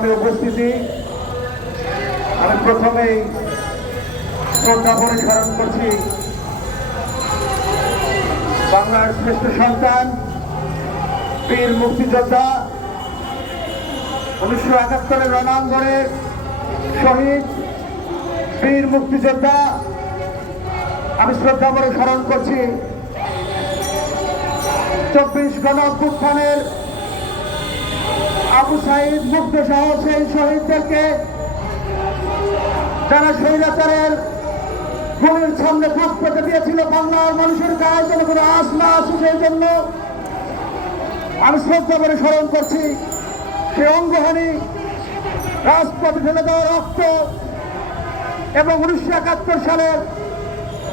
সংগ্রামী উপস্থিতি। আমি প্রথমেই শ্রদ্ধা পরিস্মরণ করছি বাংলার শ্রেষ্ঠ সন্তান বীর মুক্তিযোদ্ধা, উনিশশো একাত্তরের রণাঙ্গনের শহীদ বীর মুক্তিযোদ্ধা। আমি শ্রদ্ধা করে করছি চব্বিশ গণ আবু সাইদ মুক্ত সহ সেই শহীদদেরকে যারা স্বৈরাচারের গুণের সামনে বুক পেতে দিয়েছিল বাংলার মানুষের গায়ে যেন কোনো আশ না আসে সেই জন্য আমি শ্রদ্ধা করে স্মরণ করছি সে অঙ্গহানি রাজপথে ফেলে দেওয়া রক্ত এবং উনিশশো একাত্তর সালের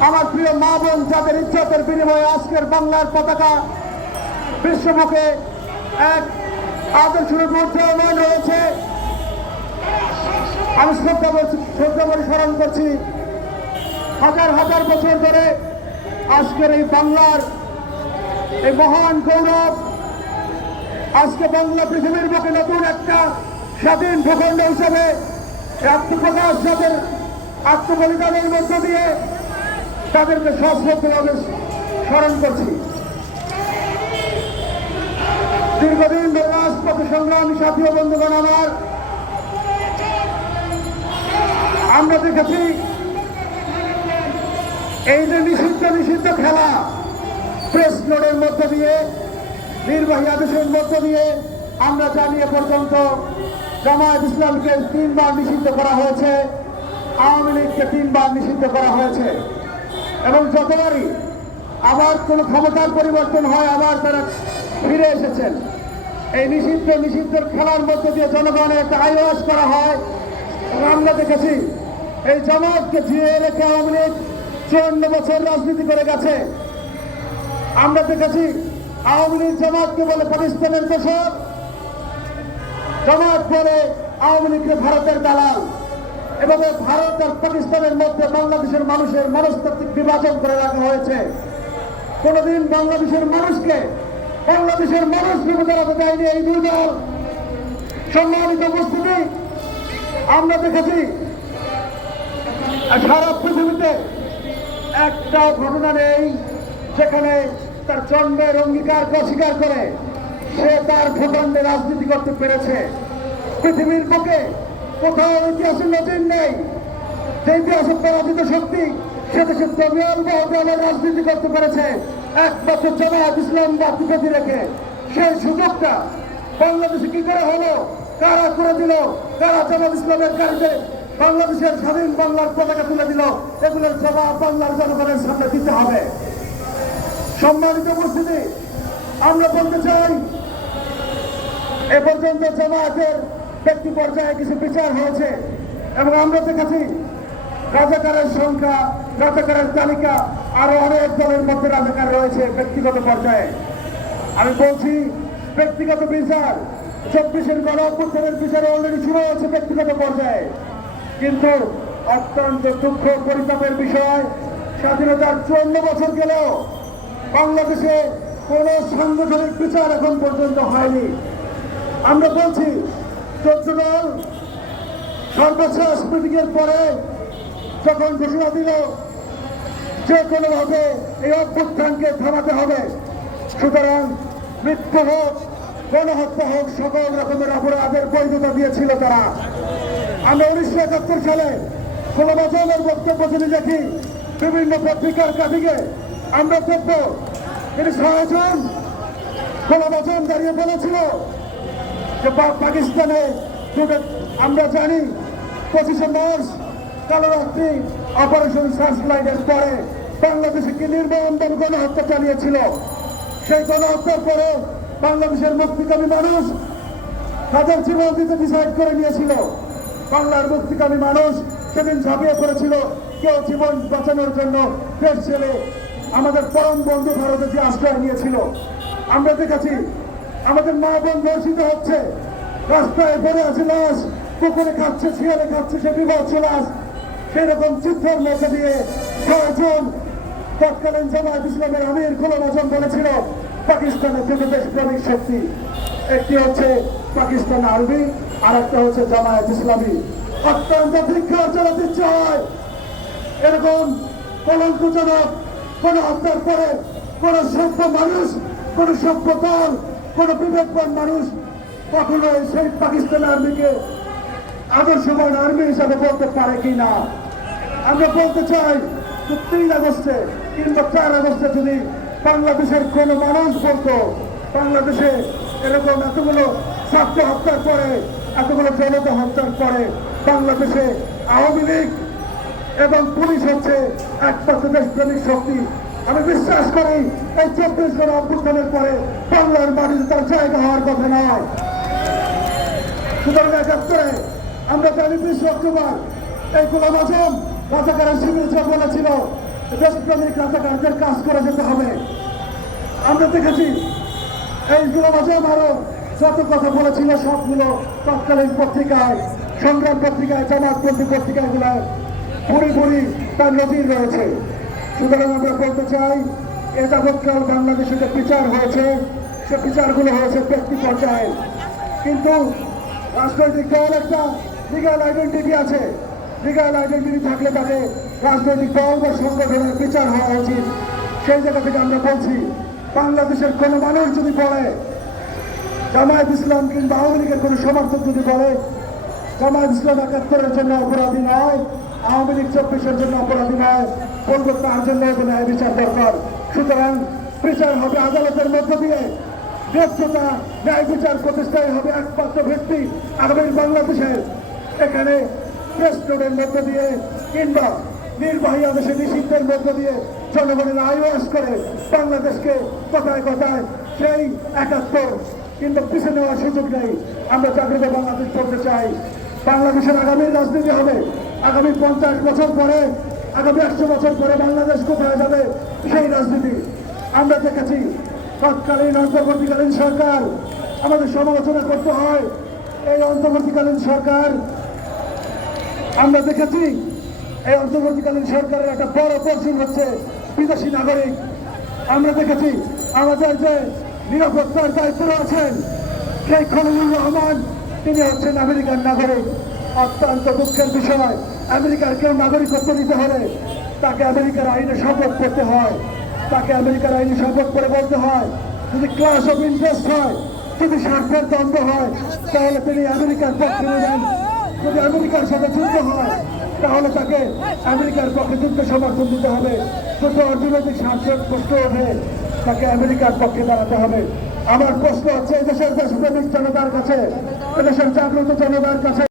আমার প্রিয় মা বোন যাদের ইজ্জতের বিনিময়ে আজকের বাংলার পতাকা বিশ্বমুখে এক আদর্শের উদ্যমান রয়েছে। আমি শ্রদ্ধা শ্রদ্ধা স্মরণ করছি। হাজার হাজার বছর ধরে আজকের এই বাংলার এই মহান গৌরব, আজকে বাংলা পৃথিবীর বুকে নতুন একটা স্বাধীন ভূখণ্ড হিসেবে আত্মপ্রকাশ যাদের আত্মবলিদানের মধ্য দিয়ে তাদেরকে সশ্রদ্ধভাবে স্মরণ করছি। দীর্ঘদিন ধরে রাজপথে সংগ্রামী সাথী বন্ধুগণ আমার, আমরা দেখেছি এই যে নিষিদ্ধ নিষিদ্ধ খেলা প্রেস নোটের মধ্য দিয়ে, নির্বাহী আদেশের মধ্য দিয়ে আমরা জানিয়ে পর্যন্ত জামায়াত ইসলামকে তিনবার নিষিদ্ধ করা হয়েছে, আওয়ামী লীগকে তিনবার নিষিদ্ধ করা হয়েছে। এবং যতবারই আবার কোনো ক্ষমতার পরিবর্তন হয়, আবার তারা ফিরে এসেছেন। এই নিষিদ্ধ নিষিদ্ধের খেলার মধ্যে দিয়ে জনগণের একটা আয়োস করা হয়। আমরা দেখেছি, এই জামাতকে জিয়ে রেখে আওয়ামী লীগ চুয়ান্ন বছর রাজনীতি করে গেছে। আমরা দেখেছি, আওয়ামী লীগ জামাতকে বলে পাকিস্তানের দেশক জামাত বলে আওয়ামী লীগকে ভারতের দালাল। এবং ভারত আর পাকিস্তানের মধ্যে বাংলাদেশের মানুষের মনস্তাত্ত্বিক বিভাজন করে রাখা হয়েছে। কোনদিন বাংলাদেশের মানুষকে বাংলাদেশের মানুষ দাঁড়াতে দেয়নি এই দুই দল সম্মানিত উপস্থিতি আমরা দেখেছি। সারা পৃথিবীতে একটা ঘটনা নেই সেখানে তার চন্দ্রের অঙ্গীকার অস্বীকার করে। সে তার ভূখণ্ডে রাজনীতি করতে পেরেছে। পৃথিবীর বুকে কোথাও ইতিহাসের নজির নেই। যে ইতিহাসের পরাজিত শক্তি সে দেশের দমিয়াল বহুদলের রাজনীতি করতে পেরেছে। এক বছর জামায়াত ইসলাম বাতিপতি রেখে। সেই সুযোগটা বাংলাদেশে কি করে হলো? কারা করে দিল? কারা জামাত ইসলামের কারণে বাংলাদেশের স্বাধীন বাংলার পতাকা তুলে দিল? এগুলোর জবাব বাংলার জনগণের সামনে দিতে হবে। সম্মানিত উপস্থিতি, আমরা বলতে চাই, এ পর্যন্ত জামায়াতের ব্যক্তি পর্যায়ে কিছু বিচার হয়েছে এবং আমরা দেখেছি রাজাকারের সংখ্যা, রাজাকারের তালিকা, আরও অনেক দলের মধ্যে রাজাকার রয়েছে ব্যক্তিগত পর্যায়ে। আমি বলছি, ব্যক্তিগত বিচার, চব্বিশের গণ অভ্যুত্থানের বিচার অলরেডি শুরু হয়েছে ব্যক্তিগত পর্যায়ে। কিন্তু অত্যন্ত দুঃখ পরিতাপের বিষয়, স্বাধীনতার চুয়ান্ন বছর গেলেও বাংলাদেশে কোনো সাংগঠনিক বিচার এখন পর্যন্ত হয়নি। আমরা বলছি, চোদ্দ দল সর্বশেষ মিটিংয়ের পরে যখন ঘোষণা দিল যে কোনোভাবে এই অভ্যুত্থানকে থামাতে হবে, সুতরাং মৃত্যু হোক, গণহত্যা হোক, সকল রকমের অপরাধের বৈধতা দিয়েছিল তারা। আমরা উনিশশো একাত্তর সালে গোলামাজমের বক্তব্য যদি দেখি, বিভিন্ন পত্রিকার কাটিকে আমরা দেখব, তিনি ছয়জন গোলামাজম দাঁড়িয়ে বলেছিল যে পাকিস্তানে আমরা জানি পঁচিশে মার্চ কালো রাত্রি অপারেশন সার্চ লাইনের পরে বাংলাদেশে কি নির্মম গণহত্যা চালিয়েছিল? সেই গণহত্যার পরে বাংলাদেশের মুক্তিকামী মানুষ তাদের জীবন দিতে ডিসাইড করে নিয়েছিল। বাংলার মুক্তিকামী মানুষ সেদিন ঝাঁপিয়ে পড়েছিল কেউ জীবন বাঁচানোর জন্য দেশ ছেড়ে আমাদের পরম বন্ধু ভারতে যে আশ্রয় নিয়েছিল। আমরা দেখেছি আমাদের মা বোন বর্ষিত হচ্ছে। রাস্তায় পড়ে আছে লাশ, পুকুরে খাচ্ছে, শিয়ালে খাচ্ছে, সে বিভৎস লাশ। সেরকম চিত্রের মধ্যে দিয়ে ছয়জন তৎকালীন জামায়াত ইসলামের আমির গোলাম আজম বলেছিল পাকিস্তানের দুটো দেশ প্রেমিক শক্তি। একটি হচ্ছে পাকিস্তান আর্মি আর একটা হচ্ছে জামায়াত ইসলামী। অত্যন্ত ধিক্ষার জানাতে চায়। এরকম কলঙ্কজনক কোন হত্যার পরে কোন সভ্য মানুষ, কোন সভ্য দল, কোন বিবেকবান মানুষ কখনো সেই পাকিস্তান আর্মিকে আদর্শবান আর্মি হিসাবে বলতে পারে কি না? আমরা বলতে চাই যে তিন আগস্টে কিংবা চার আগস্টে যদি বাংলাদেশের কোন মানুষ বলতো বাংলাদেশে এরকম এতগুলো ছাত্র হত্যার পরে, এতগুলো জনতা হত্যার পরে বাংলাদেশে আওয়ামী লীগ এবং পুলিশ হচ্ছে একমাত্র দেশপ্রেমিক শক্তি। আমি বিশ্বাস করি এই চব্বিশ জন অভ্যুত্থানের পরে বাংলার মাটিতে তার জায়গা হওয়ার কথা নয়। সুতরাং একাত্তরে আমরা জানি বিশ অক্টোবর এই গোলাম আজম রাজাকারের শিবির যে বলেছিল, দেশপ্রেমিক রাজাকারদের কাজ করে যেতে হবে। আমরা দেখেছি, এই গোলাম আজম আরও যত কথা বলেছিল সবগুলো তৎকালীন পত্রিকায়, সংগ্রাম পত্রিকায় জামাতপন্থী পত্রিকাগুলোয় ভুড়ি ভুড়ি তার নজির রয়েছে। সুতরাং আমরা বলতে চাই, এ যাবৎকাল বাংলাদেশে যে বিচার হয়েছে, সে বিচারগুলো হয়েছে ব্যক্তি পর্যায়ে। কিন্তু রাজনৈতিক দল একটা লিগাল আইডেন্টিটি আছে। লিগাল আইডেন্টিটি থাকলে তাকে রাজনৈতিক দল বা সংগঠনের বিচার হওয়া উচিত। সেই জায়গা থেকে আমরা বলছি, বাংলাদেশের কোনো মানুষ যদি বলে, জামায়াত ইসলাম কিংবা আওয়ামী লীগের কোনো সমর্থক যদি বলে, জামায়াত ইসলাম একাত্তরের জন্য অপরাধী নয়, আওয়ামী লীগ চব্বিশের জন্য অপরাধী নয়, বলব তার জন্য ন্যায় বিচার দরকার। সুতরাং বিচার হবে আদালতের মধ্য দিয়ে। ন্যায্যতা ন্যায় বিচার প্রতিষ্ঠায় হবে একমাত্র ভিত্তি আগামী বাংলাদেশের। এখানে প্রেস মধ্য দিয়ে কিংবা নির্বাহী আদেশে নিষিদ্ধের মধ্য দিয়ে জনগণের আইওয়াস করে বাংলাদেশকে কথায় কথায় সেই একাত্তর। কিন্তু পিছিয়ে নেওয়ার সুযোগ নেই। আমরা জাগ্রত বাংলাদেশ করতে চাই। বাংলাদেশের আগামী রাজনীতি হবে। আগামী পঞ্চাশ বছর পরে, আগামী একশো বছর পরে বাংলাদেশ কোথায় যাবে সেই রাজনীতি। আমরা দেখেছি, তৎকালীন অন্তর্বর্তীকালীন সরকার, আমাদের সমালোচনা করতে হয়, এই অন্তর্বর্তীকালীন সরকার আমরা দেখেছি এই অন্তর্বর্তীকালীন সরকারের একটা বড় পর্ষণ হচ্ছে, বিদেশি নাগরিক। আমরা দেখেছি আমাদের যে নিরাপত্তার দায়িত্ব আছেন, সেই খলিলুর রহমান, তিনি হচ্ছেন আমেরিকার নাগরিক। অত্যন্ত দুঃখের বিষয়, আমেরিকার কেউ নাগরিকত্ব নিতে হলে তাকে আমেরিকার আইনে শপথ করতে হয়। তাকে আমেরিকার আইনে শপথ করে বলতে হয়, যদি ক্লাস অফ ইন্টারেস্ট হয়, যদি স্বার্থের দ্বন্দ্ব হয়, তাহলে তিনি আমেরিকার পক্ষে নেবেন। যদি আমেরিকার সাথে যুদ্ধ হয়, তাহলে তাকে আমেরিকার পক্ষে যুদ্ধ সমর্থন দিতে হবে। যদি অর্থনৈতিক স্বার্থের প্রশ্ন ওঠে, তাকে আমেরিকার পক্ষে দাঁড়াতে হবে। আমার প্রশ্ন হচ্ছে, এদেশের দেশের দেশপ্রেমিক জনতার কাছে, এদেশের জাগ্রত জনতার কাছে